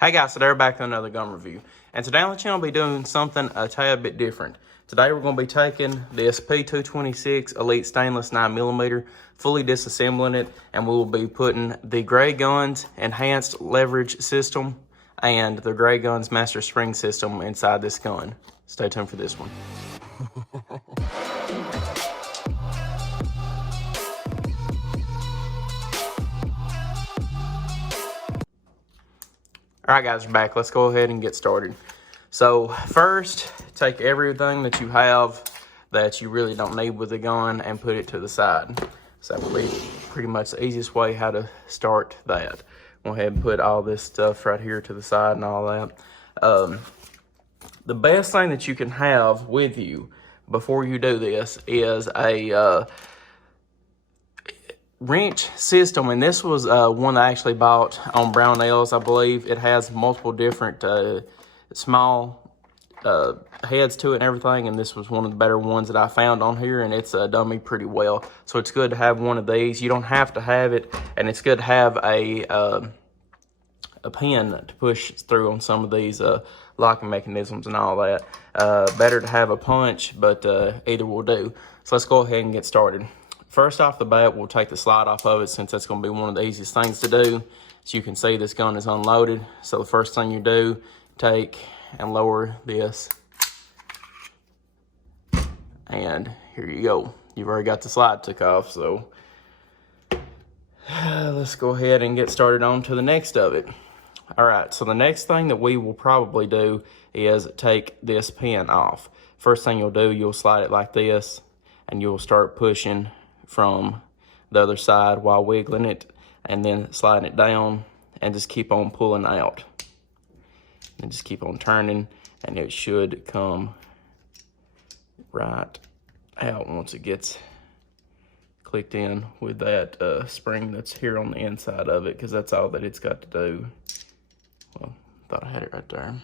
Hey guys, so they're back with another gun review. And today on the channel, we'll be doing something a tad bit different. Today we're going to be taking this P226 Elite Stainless 9mm, fully disassembling it, and we will be putting the Gray Guns Enhanced Leverage System and the Gray Guns Master Spring System inside this gun. Stay tuned for this one. Alright guys, we're back. Let's go ahead and get started. So first, take everything that you have that you really don't need with the gun and put it to the side. So that will be pretty much the easiest way how to start that. Go ahead and put all this stuff right here to the side and all that. The best thing that you can have with you before you do this is a wrench system, and this was one I actually bought on Brownells, I believe. It has multiple different small heads to it and everything, and this was one of the better ones that I found on here, and it's done me pretty well. So it's good to have one of these. You don't have to have it, and it's good to have a pin to push through on some of these locking mechanisms and all that. Better to have a punch, but either will do. So let's go ahead and get started. First off the bat, we'll take the slide off of it, since that's going to be one of the easiest things to do. As you can see, this gun is unloaded. So the first thing you do, take and lower this. And here you go. You've already got the slide took off, so let's go ahead and get started on to the next of it. All right, so the next thing that we will probably do is take this pin off. First thing you'll do, you'll slide it like this, and you'll start pushing from the other side while wiggling it, and then sliding it down, and just keep on pulling out. And just keep on turning, and it should come right out once it gets clicked in with that spring that's here on the inside of it, because that's all that it's got to do. Well, thought I had it right there.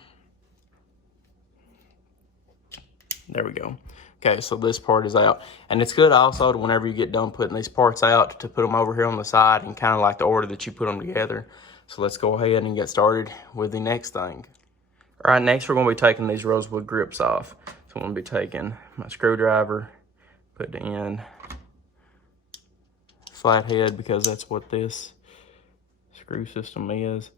There we go. Okay, so this part is out. And it's good also to, whenever you get done putting these parts out, to put them over here on the side and kind of like the order that you put them together. So let's go ahead and get started with the next thing. All right, next we're going to be taking these rosewood grips off. So I'm going to be taking my screwdriver, put it in flathead, because that's what this screw system is.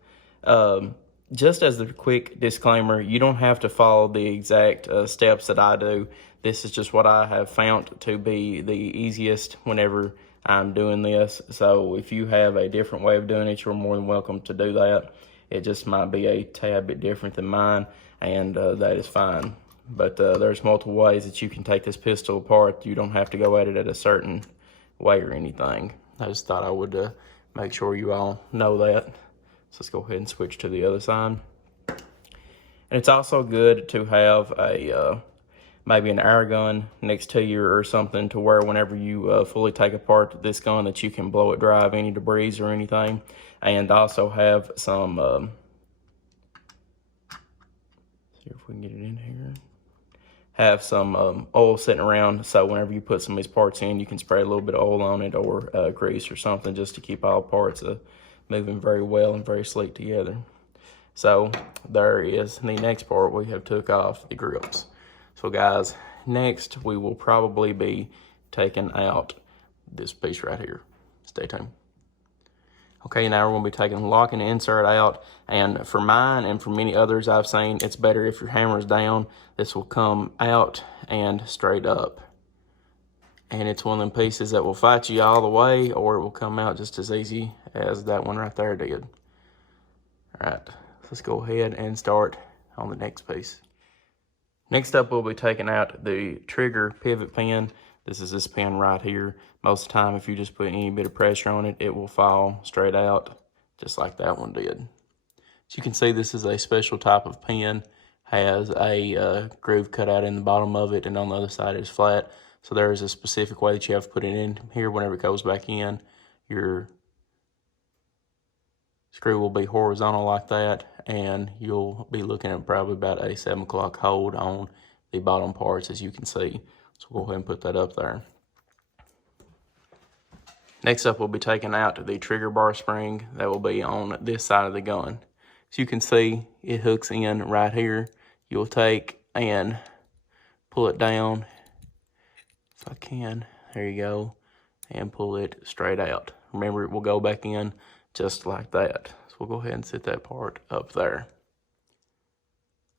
Just as a quick disclaimer, you don't have to follow the exact steps that I do. This is just what I have found to be the easiest whenever I'm doing this. So if you have a different way of doing it, you're more than welcome to do that. It just might be a tad bit different than mine, and that is fine. But there's multiple ways that you can take this pistol apart. You don't have to go at it at a certain way or anything. I just thought I would make sure you all know that. So let's go ahead and switch to the other side. And it's also good to have a maybe an air gun next to you or something, to where whenever you fully take apart this gun, that you can blow it dry of any debris or anything. And also have some, see if we can get it in here. Have some oil sitting around, so whenever you put some of these parts in, you can spray a little bit of oil on it, or grease or something, just to keep all parts moving very well and very sleek together. So there is the next part. We have took off the grips. So guys, next we will probably be taking out this piece right here. Stay tuned. Okay, now we're going to be taking the lock and insert out, and for mine and for many others I've seen, it's better if your hammer is down. This will come out and straight up. And it's one of them pieces that will fight you all the way, or it will come out just as easy as that one right there did. All right, let's go ahead and start on the next piece. Next up, we'll be taking out the trigger pivot pin. This is this pin right here. Most of the time, if you just put any bit of pressure on it, it will fall straight out, just like that one did. As you can see, this is a special type of pin. Has a groove cut out in the bottom of it, and on the other side it's flat. So there is a specific way that you have to put it in here. Whenever it goes back in, your screw will be horizontal like that, and you'll be looking at probably about a 7 o'clock hold on the bottom parts, as you can see. So we'll go ahead and put that up there. Next up, we'll be taking out the trigger bar spring that will be on this side of the gun. So you can see it hooks in right here. You'll take and pull it down, if I can, there you go, and pull it straight out. Remember, it will go back in just like that. So we'll go ahead and set that part up there.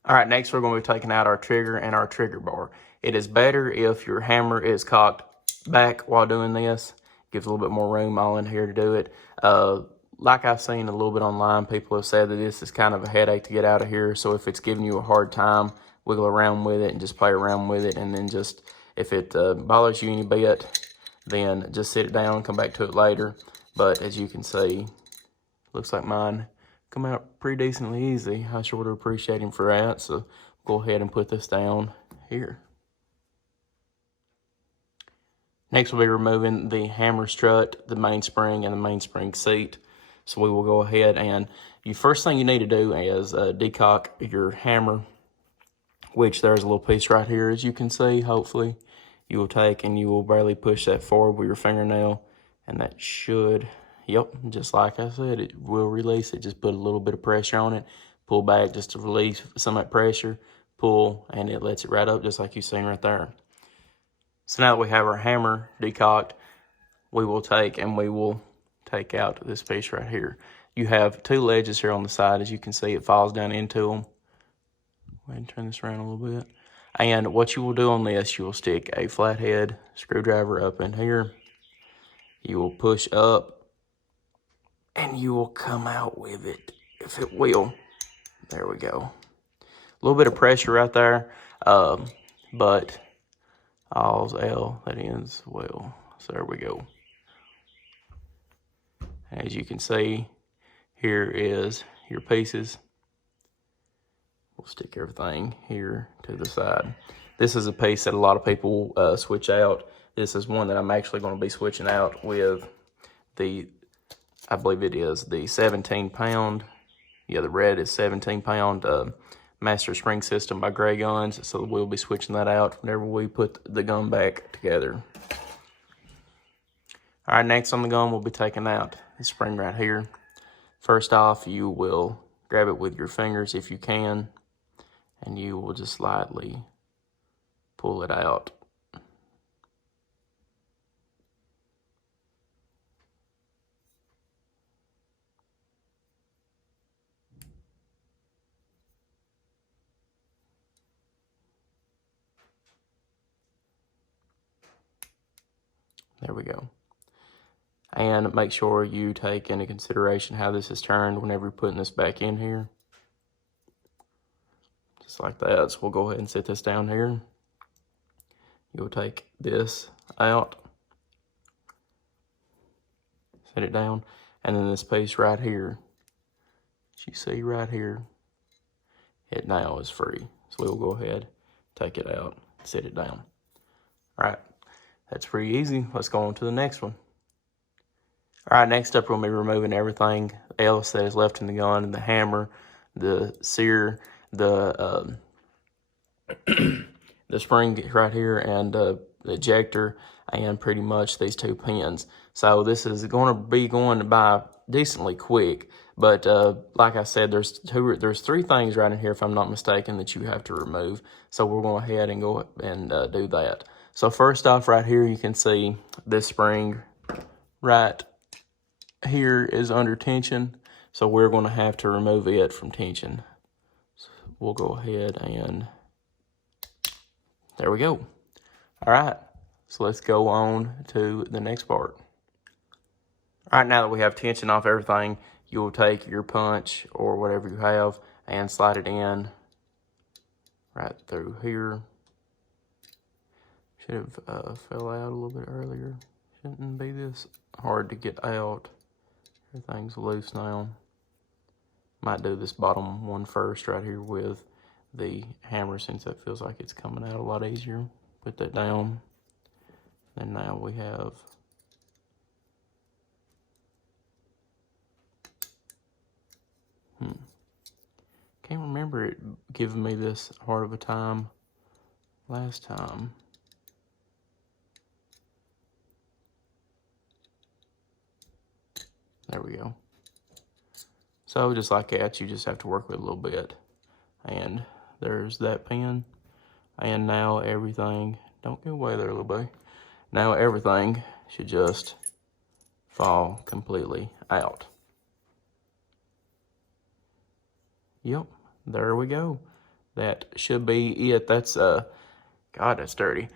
All right, next we're going to be taking out our trigger and our trigger bar. It is better if your hammer is cocked back while doing this. Gives a little bit more room all in here to do it. Like I've seen a little bit online, people have said that this is kind of a headache to get out of here. So if it's giving you a hard time, wiggle around with it and just play around with it. And then just, if it bothers you any bit, then just sit it down, come back to it later. But as you can see, looks like mine come out pretty decently easy. I sure would appreciate him for that. So go ahead and put this down here. Next we'll be removing the hammer strut, the mainspring, and the mainspring seat. So we will go ahead and the first thing you need to do is decock your hammer, which there's a little piece right here, as you can see. Hopefully you will take and you will barely push that forward with your fingernail, and that should, yep, just like I said, it will release it. Just put a little bit of pressure on it, pull back just to release some of that pressure, pull, and it lets it right up just like you've seen right there. So now that we have our hammer decocked, we will take out this piece right here. You have two ledges here on the side. As you can see, it falls down into them. Go ahead and turn this around a little bit. And what you will do on this, you will stick a flathead screwdriver up in here. You will push up, and you will come out with it, if it will. There we go. A little bit of pressure right there, but all's L that ends well. So there we go. As you can see, here is your pieces. We'll stick everything here to the side. This is a piece that a lot of people switch out. This is one that I'm actually going to be switching out with the, I believe it is the 17-pound. Yeah, the red is 17-pound Master Spring System by Gray Guns. So we'll be switching that out whenever we put the gun back together. All right, next on the gun, we'll be taking out the spring right here. First off, you will grab it with your fingers if you can, and you will just slightly pull it out. There we go. And make sure you take into consideration how this is turned whenever you're putting this back in here. Just like that. So we'll go ahead and set this down here. You'll take this out. Set it down. And then this piece right here, as you see right here, it now is free. So we'll go ahead, take it out, set it down. All right, that's pretty easy. Let's go on to the next one. All right, next up, we're going to be removing everything else that is left in the gun, the hammer, the sear, the the spring right here, and the ejector, and pretty much these two pins. So this is going to be going by decently quick, but like I said, there's three things right in here, if I'm not mistaken, that you have to remove. So we're going ahead and go and do that. So first off, right here, you can see this spring right here is under tension, so we're going to have to remove it from tension. So we'll go ahead and there we go. All right, so let's go on to the next part. All right, now that we have tension off everything, you will take your punch or whatever you have and slide it in right through here. Should have fell out a little bit earlier. Shouldn't be this hard to get out. Everything's loose now. Might do this bottom one first right here with the hammer, since that feels like it's coming out a lot easier. Put that down. And now we have can't remember it giving me this hard of a time last time. There we go. So just like that, you just have to work with it a little bit. And there's that pin. And now everything, don't get away there, little boy. Now everything should just fall completely out. Yep, there we go. That should be it. That's, God, that's dirty.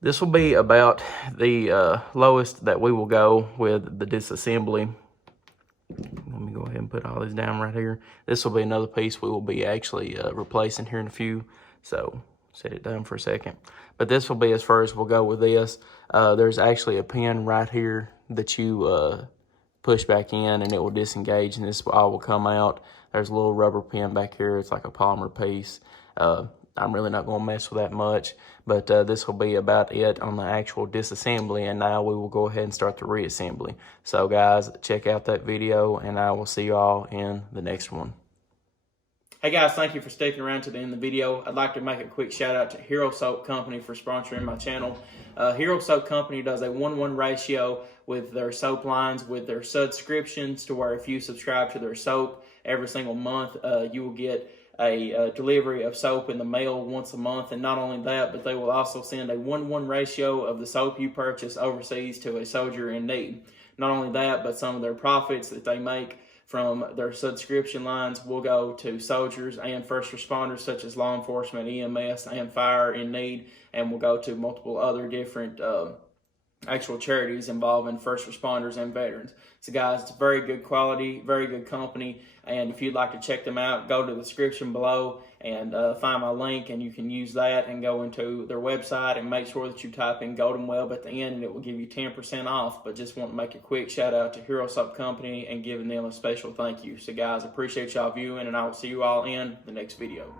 This will be about the lowest that we will go with the disassembly. Let me go ahead and put all these down right here. This will be another piece we will be actually replacing here in a few. So set it down for a second. But this will be as far as we'll go with this. There's actually a pin right here that you push back in and it will disengage and this all will come out. There's a little rubber pin back here. It's like a polymer piece. I'm really not going to mess with that much, but this will be about it on the actual disassembly, and now we will go ahead and start the reassembly. So guys, check out that video, and I will see you all in the next one. Hey guys, thank you for sticking around to the end of the video. I'd like to make a quick shout out to Hero Soap Company for sponsoring my channel. Hero Soap Company does a 1-1 ratio with their soap lines, with their subscriptions, to where if you subscribe to their soap every single month, you will get a delivery of soap in the mail once a month. And not only that, but they will also send a 1-1 ratio of the soap you purchase overseas to a soldier in need. Not only that, but some of their profits that they make from their subscription lines will go to soldiers and first responders such as law enforcement, EMS, and fire in need, and will go to multiple other different actual charities involving first responders and veterans. So guys, it's very good quality, very good company, and if you'd like to check them out, go to the description below and find my link, and you can use that and go into their website and make sure that you type in Golden Web at the end and it will give you 10% off. But just want to make a quick shout out to Hero Soap Company and giving them a special thank you. So guys, appreciate y'all viewing, and I will see you all in the next video.